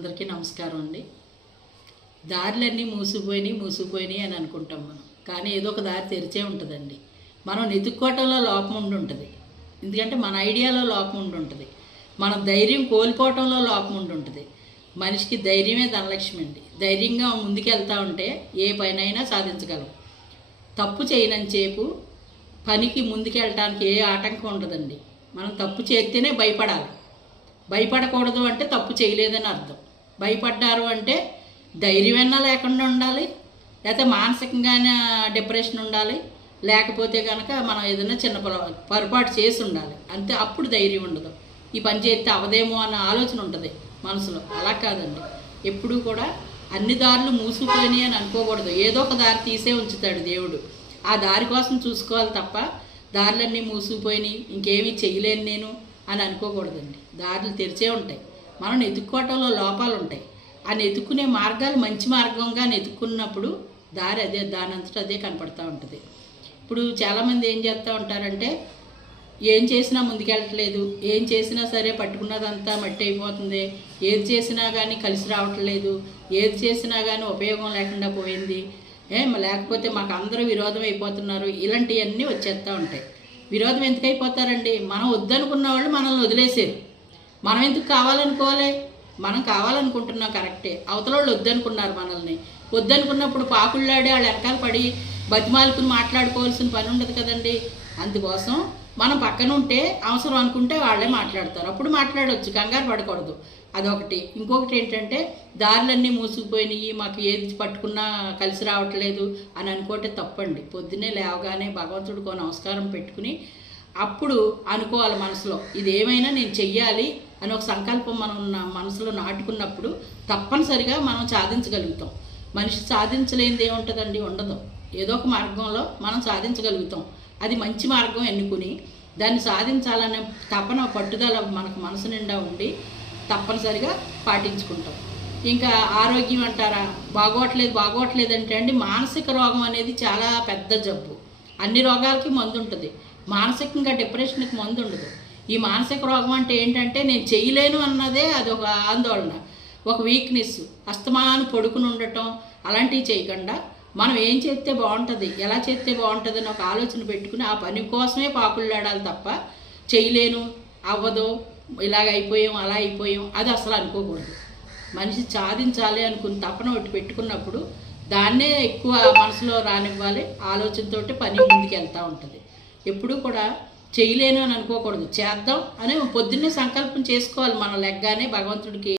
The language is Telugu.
అందరికీ నమస్కారం అండి. దారులన్నీ మూసుకుపోయినాయి అని అనుకుంటాం మనం. కానీ ఏదో ఒక దారి తెరిచే ఉంటుందండి. మనం వెతుక్కోవటంలో లోపం ఉంటుంది. ఎందుకంటే మన ఐడియాలో లోపం ఉంటుంది. మనం ధైర్యం కోల్పోవటంలో లోపం ఉంటుంది. మనిషికి ధైర్యమే ధనలక్ష్మి అండి. ధైర్యంగా ముందుకెళ్తూ ఉంటే ఏ పనైనా సాధించగలం. తప్పు చేయనంతసేపు పనికి ముందుకెళ్ళటానికి ఏ ఆటంకం ఉండదండి. మనం తప్పు చేస్తేనే భయపడాలి. భయపడకూడదు అంటే తప్పు చేయలేదని అర్థం. భయపడ్డారు అంటే ధైర్యమైనా లేకుండా ఉండాలి, లేకపోతే మానసికంగానే డిప్రెషన్ ఉండాలి, లేకపోతే కనుక మనం ఏదైనా చిన్న పొరపాటు చేసి ఉండాలి. అంతే, అప్పుడు ధైర్యం ఉండదు. ఈ పని చేస్తే అవదేమో అన్న ఆలోచన ఉంటుంది మనసులో. అలా కాదండి, ఎప్పుడూ కూడా అన్ని దారులు మూసుకుపోయినాయి అని అనుకోకూడదు. ఏదో ఒక దారి తీసే ఉంచుతాడు దేవుడు. ఆ దారి కోసం చూసుకోవాలి తప్ప దారులన్నీ మూసుకుపోయినాయి ఇంకేమీ చేయలేను నేను అని అనుకోకూడదండి. దారులు తెరిచే ఉంటాయి. మనం వెతుక్కోవటంలో లోపాలు ఉంటాయి. ఆ వెతుక్కునే మార్గాలు మంచి మార్గంగా వెతుక్కున్నప్పుడు దారి అదే దానంతట అదే కనపడుతూ ఉంటుంది. ఇప్పుడు చాలామంది ఏం చేస్తూ ఉంటారంటే, ఏం చేసినా ముందుకెళ్ళట్లేదు, ఏం చేసినా సరే పట్టుకున్నదంతా మట్టి అయిపోతుంది, ఏది చేసినా కానీ కలిసి రావట్లేదు, ఏది చేసినా కానీ ఉపయోగం లేకుండా పోయింది, లేకపోతే మాకు అందరూ విరోధం అయిపోతున్నారు, ఇలాంటివన్నీ వచ్చేస్తూ ఉంటాయి. విరోధం ఎందుకు అయిపోతారండి? మనం వద్దనుకున్న వాళ్ళు మనల్ని వదిలేసారు. మనం ఎందుకు కావాలనుకోవాలి? మనం కావాలనుకుంటున్నాం కరెక్టే, అవతల వాళ్ళు వద్దనుకున్నారు మనల్ని. వద్దనుకున్నప్పుడు పాకుళ్ళాడి వాళ్ళు వెనకాల పడి బతిమాలుకుని మాట్లాడుకోవాల్సిన పని ఉండదు కదండి. అందుకోసం మనం పక్కన ఉంటే అవసరం అనుకుంటే వాళ్ళే మాట్లాడతారు, అప్పుడు మాట్లాడవచ్చు, కంగారు పడకూడదు. అదొకటి. ఇంకొకటి ఏంటంటే, దారులన్నీ మూసుకుపోయినాయి, మాకు ఏది పట్టుకున్నా కలిసి రావట్లేదు అని అనుకోవటే తప్పండి. పొద్దున్నే లేవగానే భగవంతుడికో నమస్కారం పెట్టుకుని అప్పుడు అనుకోవాలి మనసులో, ఇదేమైనా నేను చెయ్యాలి అని ఒక సంకల్పం మనం మనసులో నాటుకున్నప్పుడు తప్పనిసరిగా మనం సాధించగలుగుతాం. మనిషి సాధించలేనిది ఏముంటుందండి? ఉండదు. ఏదో ఒక మార్గంలో మనం సాధించగలుగుతాం. అది మంచి మార్గం ఎన్నుకుని దాన్ని సాధించాలనే తపన పట్టుదల మనకు మనసు నిండా ఉండి తప్పనిసరిగా పాటించుకుంటాం. ఇంకా ఆరోగ్యం అంటారా, బాగోట్లేదు అంటే అండి, మానసిక రోగం అనేది చాలా పెద్ద జబ్బు. అన్ని రోగాలకి మందు ఉంటుంది, మానసికంగా డిప్రెషన్కి మందు ఉండదు. ఈ మానసిక రోగం అంటే ఏంటంటే, నేను చేయలేను అన్నదే అది ఒక ఆందోళన, ఒక వీక్నెస్. అస్తమాను పడుకుని ఉండటం అలాంటివి చేయకుండా మనం ఏం చేస్తే బాగుంటుంది, ఎలా చేస్తే బాగుంటుంది అని ఒక ఆలోచన పెట్టుకుని ఆ పని కోసమే పాకుళ్ళాడాలి తప్ప చేయలేను, అవ్వదు, ఇలాగ అయిపోయాం అలా అయిపోయాం అది అసలు అనుకోకూడదు. మనిషి సాధించాలి అనుకుని తపన ఒకటి పెట్టుకున్నప్పుడు దాన్నే ఎక్కువ మనసులో రానివ్వాలి. ఆలోచనతోటి పని ముందుకు వెళ్తూ ఉంటుంది. ఎప్పుడూ కూడా చేయలేను అని అనుకోకూడదు, చేద్దాం అని పొద్దున్నే సంకల్పం చేసుకోవాలి. మనం లెగ్గానే భగవంతుడికి